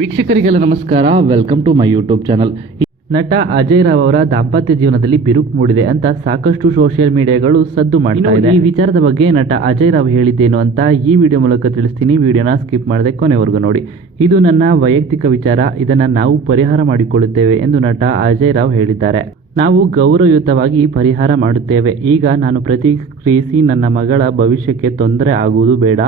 ವೀಕ್ಷಕರಿಗೆಲ್ಲ ನಮಸ್ಕಾರ. Welcome to my YouTube channel ನಟ ಅಜಯ್ ರಾವ್ ಅವರ ದಾಂಪತ್ಯ ಜೀವನದಲ್ಲಿ ಬಿರುಕು ಮೂಡಿದೆ ಅಂತ ಸಾಕಷ್ಟು ಸೋಷಿಯಲ್ ಮೀಡಿಯಾಗಳು ಸದ್ದು ಮಾಡ್ತಾ ಇದೆ. ಈ ವಿಚಾರದ ಬಗ್ಗೆ ನಟ ಅಜಯ್ ರಾವ್ ಹೇಳಿದ್ದೇನು ಅಂತ ಈ ವಿಡಿಯೋ ಮೂಲಕ ತಿಳಿಸ್ತೀನಿ. ವಿಡಿಯೋನ ಸ್ಕಿಪ್ ಮಾಡದೆ ಕೊನೆವರೆಗೂ ನೋಡಿ. ಇದು ನನ್ನ ವೈಯಕ್ತಿಕ ವಿಚಾರ. ಇದನ್ನ ನಾವು ಪರಿಹಾರ ಮಾಡಿಕೊಳ್ಳುತ್ತೇವೆ ಎಂದು ನಟ ಅಜಯ್ ರಾವ್ ಹೇಳಿದ್ದಾರೆ. ನಾವು ಗೌರವಯುತವಾಗಿ ಪರಿಹಾರ ಮಾಡುತ್ತೇವೆ. ಈಗ ನಾನು ಪ್ರತಿಕ್ರಿಯಿಸಿ ನನ್ನ ಮಗಳ ಭವಿಷ್ಯಕ್ಕೆ ತೊಂದರೆ ಆಗುವುದು ಬೇಡ.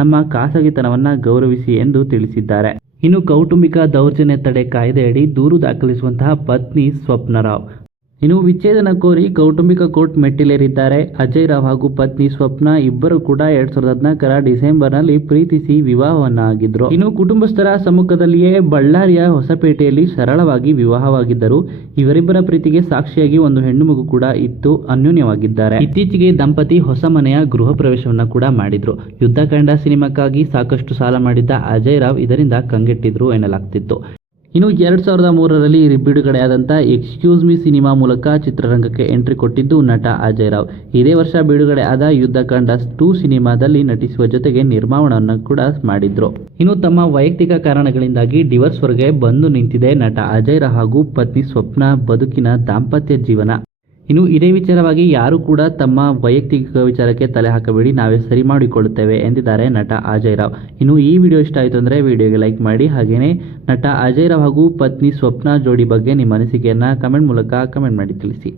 ನಮ್ಮ ಖಾಸಗಿತನವನ್ನ ಗೌರವಿಸಿ ಎಂದು ತಿಳಿಸಿದ್ದಾರೆ. ಇನ್ನು ಕೌಟುಂಬಿಕ ದೌರ್ಜನ್ಯ ತಡೆ ಕಾಯ್ದೆಯಡಿ ದೂರು ದಾಖಲಿಸುವಂತಹ ಪತ್ನಿ ಸ್ವಪ್ನರಾವ್. ಇನ್ನು ವಿಚ್ಛೇದನ ಕೋರಿ ಕೌಟುಂಬಿಕ ಕೋರ್ಟ್ ಮೆಟ್ಟಿಲೇರಿದ್ದಾರೆ. ಅಜಯ್ ರಾವ್ ಹಾಗೂ ಪತ್ನಿ ಸ್ವಪ್ನ ಇಬ್ಬರು ಕೂಡ ಎರಡ್ ಸಾವಿರದ ಹದಿನಾಲ್ಕರ ಡಿಸೆಂಬರ್ನಲ್ಲಿ ಪ್ರೀತಿಸಿ ವಿವಾಹವನ್ನ ಆಗಿದ್ರು ಇನ್ನು ಕುಟುಂಬಸ್ಥರ ಸಮ್ಮುಖದಲ್ಲಿಯೇ ಬಳ್ಳಾರಿಯ ಹೊಸಪೇಟೆಯಲ್ಲಿ ಸರಳವಾಗಿ ವಿವಾಹವಾಗಿದ್ದರು. ಇವರಿಬ್ಬರ ಪ್ರೀತಿಗೆ ಸಾಕ್ಷಿಯಾಗಿ ಒಂದು ಹೆಣ್ಣು ಮಗು ಕೂಡ ಇತ್ತು, ಅನ್ಯೋನ್ಯವಾಗಿದ್ದಾರೆ. ಇತ್ತೀಚೆಗೆ ದಂಪತಿ ಹೊಸ ಮನೆಯ ಗೃಹ ಪ್ರವೇಶವನ್ನ ಕೂಡ ಮಾಡಿದ್ರು. ಯುದ್ಧಕಾಂಡ ಸಿನಿಮಾಕ್ಕಾಗಿ ಸಾಕಷ್ಟು ಸಾಲ ಮಾಡಿದ್ದ ಅಜಯ್ ರಾವ್ ಇದರಿಂದ ಕಂಗೆಟ್ಟಿದ್ರು ಎನ್ನಲಾಗ್ತಿತ್ತು. ಇನ್ನು ಎರಡು ಸಾವಿರದ ಮೂರರಲ್ಲಿ ಬಿಡುಗಡೆಯಾದಂಥ ಎಕ್ಸ್ಕ್ಯೂಸ್ ಮಿ ಸಿನಿಮಾ ಮೂಲಕ ಚಿತ್ರರಂಗಕ್ಕೆ ಎಂಟ್ರಿ ಕೊಟ್ಟಿದ್ದು ನಟ ಅಜಯ್ ರಾವ್. ಇದೇ ವರ್ಷ ಬಿಡುಗಡೆ ಆದ ಯುದ್ಧಕಾಂಡ ಟೂ ಸಿನಿಮಾದಲ್ಲಿ ನಟಿಸುವ ಜೊತೆಗೆ ನಿರ್ಮಾಣವನ್ನು ಕೂಡ ಮಾಡಿದ್ರು. ಇನ್ನು ತಮ್ಮ ವೈಯಕ್ತಿಕ ಕಾರಣಗಳಿಂದಾಗಿ ಡಿವರ್ಸ್ ವರ್ಗೆ ಬಂದು ನಿಂತಿದೆ ನಟ ಅಜಯ್ ರಾವ್ ಹಾಗೂ ಪತ್ನಿ ಸ್ವಪ್ನ ಬದುಕಿನ ದಾಂಪತ್ಯ ಜೀವನ. ಇನ್ನು ಇದೇ ವಿಚಾರವಾಗಿ ಯಾರು ಕೂಡ ತಮ್ಮ ವೈಯಕ್ತಿಕ ವಿಚಾರಕ್ಕೆ ತಲೆ ಹಾಕಬೇಡಿ, ನಾವೇ ಸರಿ ಮಾಡಿಕೊಳ್ಳುತ್ತೇವೆ ಎಂದಿದ್ದಾರೆ ನಟ ಅಜಯ್ ರಾವ್. ಇನ್ನು ಈ ವಿಡಿಯೋ ಇಷ್ಟ ಆಯಿತು ಅಂದರೆ ವಿಡಿಯೋಗೆ ಲೈಕ್ ಮಾಡಿ ಹಾಗೆಯೇ ನಟ ಅಜಯ್ ರಾವ್ ಹಾಗೂ ಪತ್ನಿ ಸ್ವಪ್ನ ಜೋಡಿ ಬಗ್ಗೆ ನಿಮ್ಮ ಅನಿಸಿಕೆಯನ್ನು ಕಮೆಂಟ್ ಮೂಲಕ ಕಮೆಂಟ್ ಮಾಡಿ ತಿಳಿಸಿ.